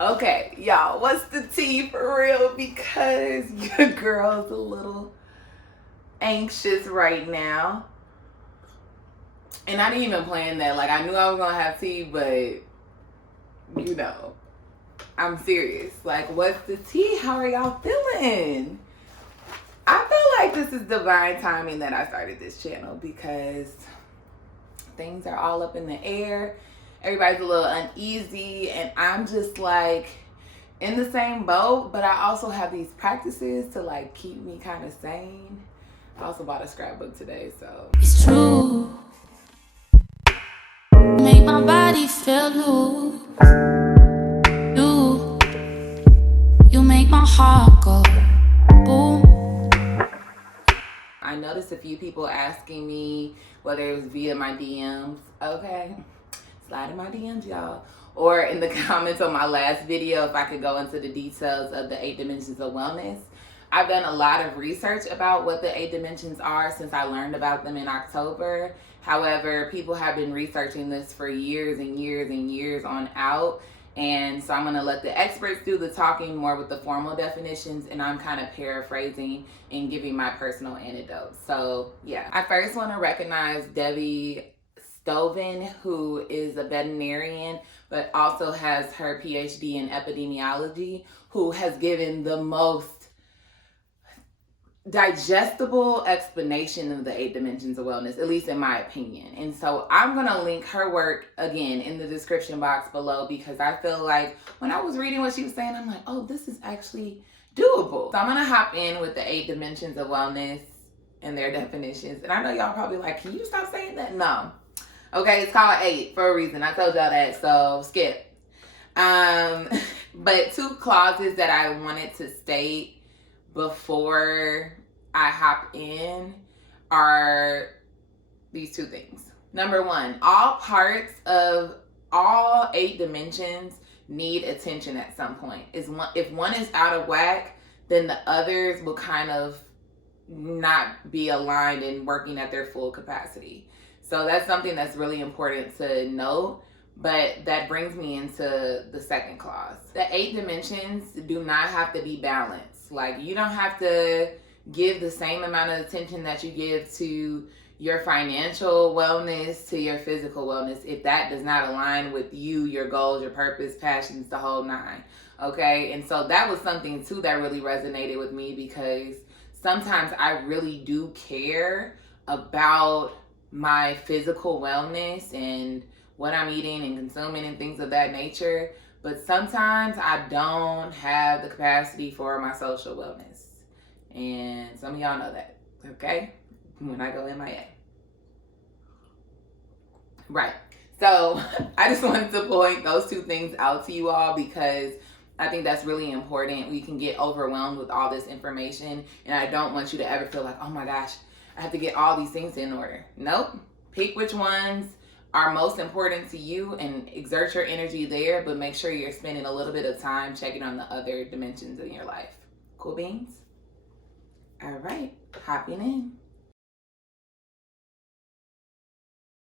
Okay, y'all, what's the tea for real? Because your girl's a little anxious right now. And I didn't even plan that. Like, I knew I was going to have tea, but, you know, I'm serious. Like, what's the tea? How are y'all feeling? I feel like this is divine timing that I started this channel because things are all up in the air. Everybody's a little uneasy, and I'm just like in the same boat, but I also have these practices to like keep me kind of sane. I also bought a scrapbook today, so it's true. Make my body feel loose. You make my heart go boom. I noticed a few people asking me whether it was via my DMs. Okay, slide in my DMs, y'all, or in the comments on my last video if I could go into the details of the 8 dimensions of wellness. I've done a lot of research about what the 8 dimensions are since I learned about them in October. However, people have been researching this for years and years and years on out. And so I'm going to let the experts do the talking more with the formal definitions, and I'm kind of paraphrasing and giving my personal anecdotes. So yeah, I first want to recognize Debbie Stovin, who is a veterinarian, but also has her PhD in epidemiology, who has given the most digestible explanation of the 8 dimensions of wellness, at least in my opinion. And so I'm going to link her work again in the description box below, because I feel like when I was reading what she was saying, I'm like, oh, this is actually doable. So I'm going to hop in with the 8 dimensions of wellness and their definitions. And I know y'all probably like, can you stop saying that? No. Okay, it's called 8 for a reason. I told y'all that, so skip. But 2 clauses that I wanted to state before I hop in are these 2 things. Number 1, all parts of all 8 dimensions need attention at some point. If one is out of whack, then the others will kind of not be aligned and working at their full capacity. So that's something that's really important to note. But that brings me into the second clause. The 8 dimensions do not have to be balanced. Like, you don't have to give the same amount of attention that you give to your financial wellness to your physical wellness if that does not align with you, your goals, your purpose, passions, the whole 9. Okay? And so that was something too that really resonated with me, because sometimes I really do care about my physical wellness and what I'm eating and consuming and things of that nature. But sometimes I don't have the capacity for my social wellness. And some of y'all know that, okay? When I go MIA. Right. So I just wanted to point those 2 things out to you all, because I think that's really important. We can get overwhelmed with all this information, and I don't want you to ever feel like, oh my gosh, I have to get all these things in order. Nope. Pick which ones are most important to you and exert your energy there, but make sure you're spending a little bit of time checking on the other dimensions in your life. Cool beans? All right, hopping in.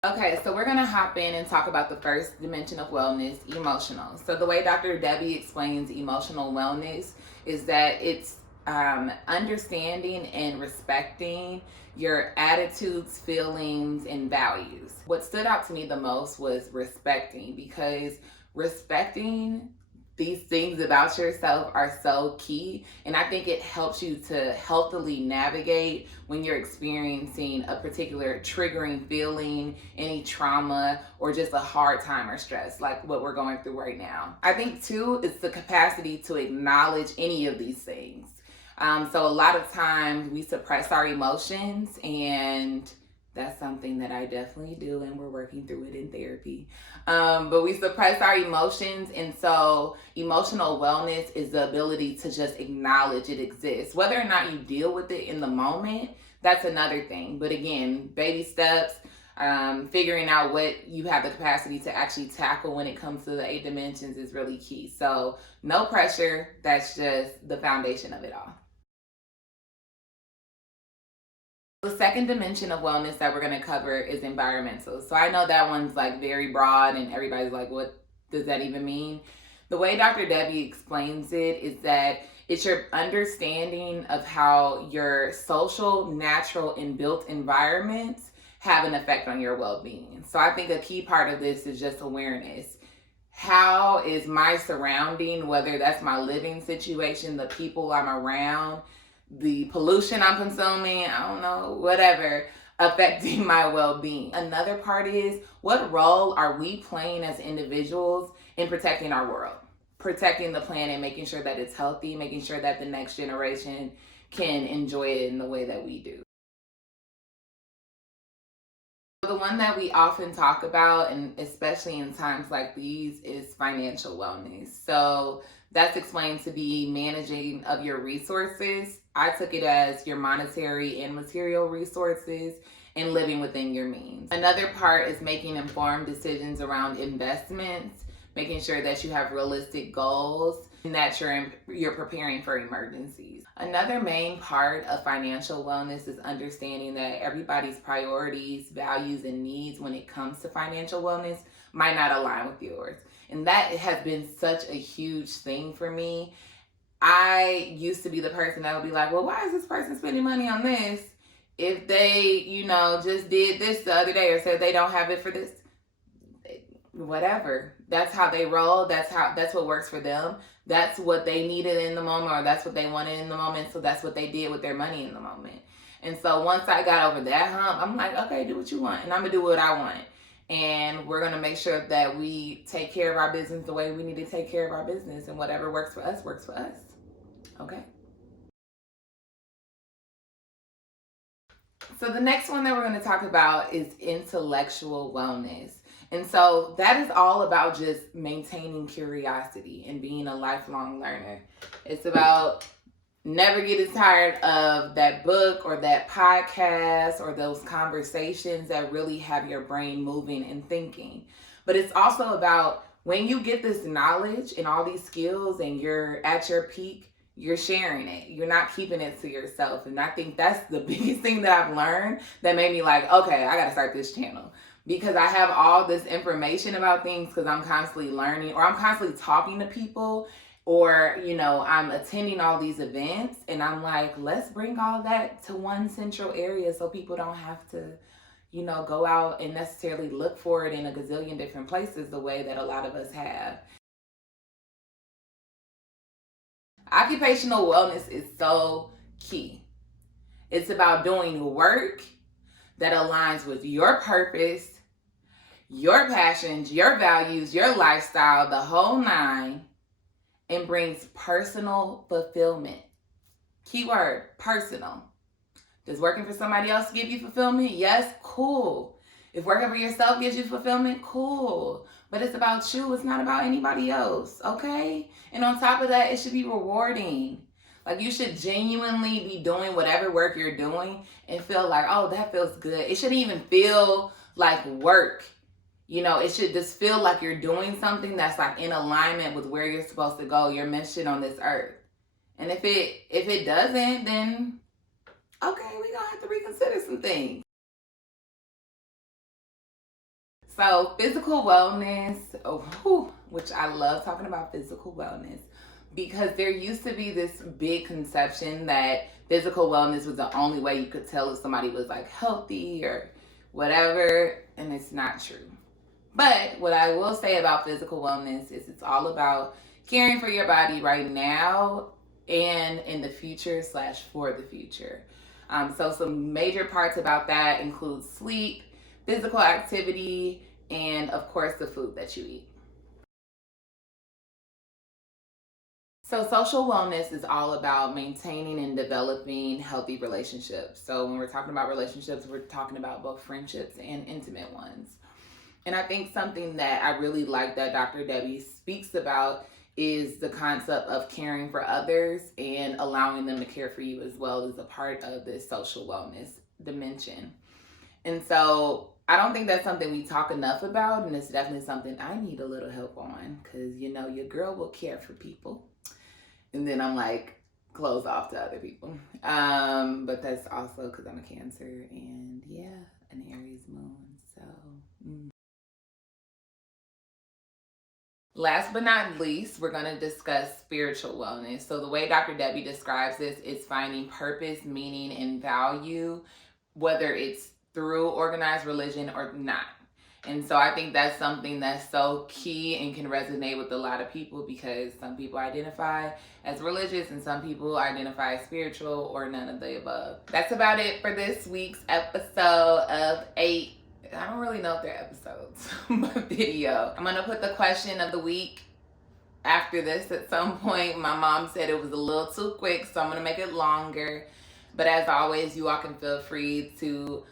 Okay, so we're gonna hop in and talk about the first dimension of wellness, emotional. So the way Dr. Debbie explains emotional wellness is that it's understanding and respecting your attitudes, feelings, and values. What stood out to me the most was respecting, because respecting these things about yourself are so key, and I think it helps you to healthily navigate when you're experiencing a particular triggering feeling, any trauma, or just a hard time or stress like what we're going through right now. I think too, it's the capacity to acknowledge any of these things. So a lot of times we suppress our emotions, and that's something that I definitely do, and we're working through it in therapy. But we suppress our emotions, and so emotional wellness is the ability to just acknowledge it exists. Whether or not you deal with it in the moment, that's another thing. But again, baby steps, figuring out what you have the capacity to actually tackle when it comes to the 8 dimensions is really key. So no pressure, that's just the foundation of it all. The second dimension of wellness that we're going to cover is environmental. So I know that one's like very broad and everybody's like, what does that even mean? The way Dr. Debbie explains it is that it's your understanding of how your social, natural, and built environments have an effect on your well-being. So I think a key part of this is just awareness. How is my surrounding, whether that's my living situation, the people I'm around, the pollution I'm consuming, I don't know, whatever, affecting my well-being? Another part is, what role are we playing as individuals in protecting our world, protecting the planet, making sure that it's healthy, making sure that the next generation can enjoy it in the way that we do? The one that we often talk about, and especially in times like these, is financial wellness. So that's explained to be managing of your resources. I took it as your monetary and material resources and living within your means. Another part is making informed decisions around investments, making sure that you have realistic goals and that you're preparing for emergencies. Another main part of financial wellness is understanding that everybody's priorities, values, and needs when it comes to financial wellness might not align with yours. And that has been such a huge thing for me. I used to be the person that would be like, well, why is this person spending money on this if they, just did this the other day or said they don't have it for this? Whatever. That's how they roll. That's what works for them. That's what they needed in the moment, or that's what they wanted in the moment. So that's what they did with their money in the moment. And so once I got over that hump, I'm like, okay, do what you want, and I'm gonna do what I want. And we're gonna make sure that we take care of our business the way we need to take care of our business, and whatever works for us works for us. Okay. So the next one that we're going to talk about is intellectual wellness. And so that is all about just maintaining curiosity and being a lifelong learner. It's about never getting tired of that book or that podcast or those conversations that really have your brain moving and thinking. But it's also about when you get this knowledge and all these skills and you're at your peak, you're sharing it. You're not keeping it to yourself. And I think that's the biggest thing that I've learned that made me like, okay, I got to start this channel. Because I have all this information about things because I'm constantly learning, or I'm constantly talking to people, or, I'm attending all these events, and I'm like, let's bring all that to one central area so people don't have to, go out and necessarily look for it in a gazillion different places the way that a lot of us have. Occupational wellness is so key. It's about doing work that aligns with your purpose, your passions, your values, your lifestyle, the whole nine, and brings personal fulfillment. Keyword, personal. Does working for somebody else give you fulfillment? Yes, cool. If working for yourself gives you fulfillment, cool. But it's about you. It's not about anybody else, okay? And on top of that, it should be rewarding. Like, you should genuinely be doing whatever work you're doing and feel like, oh, that feels good. It shouldn't even feel like work. It should just feel like you're doing something that's like in alignment with where you're supposed to go, your mission on this earth. And if it doesn't, then okay, we're gonna have to reconsider some things. So physical wellness, which I love talking about physical wellness, because there used to be this big conception that physical wellness was the only way you could tell if somebody was like healthy or whatever, and it's not true. But what I will say about physical wellness is it's all about caring for your body right now and in the future / for the future. So some major parts about that include sleep, physical activity, and of course the food that you eat. So social wellness is all about maintaining and developing healthy relationships. So when we're talking about relationships, we're talking about both friendships and intimate ones. And I think something that I really like that Dr. Debbie speaks about is the concept of caring for others and allowing them to care for you as well as a part of this social wellness dimension. And so I don't think that's something we talk enough about, and it's definitely something I need a little help on because, your girl will care for people. And then I'm like, close off to other people. But that's also because I'm a Cancer and an Aries moon. So Last but not least, we're going to discuss spiritual wellness. So, the way Dr. Debbie describes this is finding purpose, meaning, and value, whether it's through organized religion or not. And so I think that's something that's so key and can resonate with a lot of people, because some people identify as religious and some people identify as spiritual, or none of the above. That's about it for this week's episode of 8. I don't really know if they're episodes, but video. I'm gonna put the question of the week after this at some point. My mom said it was a little too quick, so I'm gonna make it longer. But as always, you all can feel free to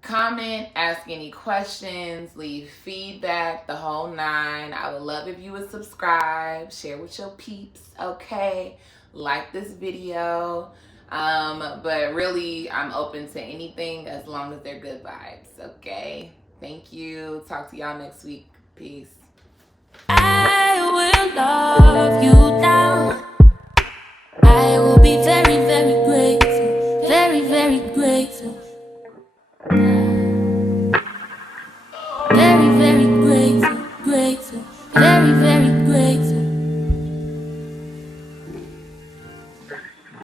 comment, ask any questions, leave feedback, the whole 9. I would love if you would subscribe, share with your peeps, okay? Like this video. But really, I'm open to anything as long as they're good vibes, okay? Thank you. Talk to y'all next week. Peace. I will love you down. I will be very, very grateful. Very, very grateful.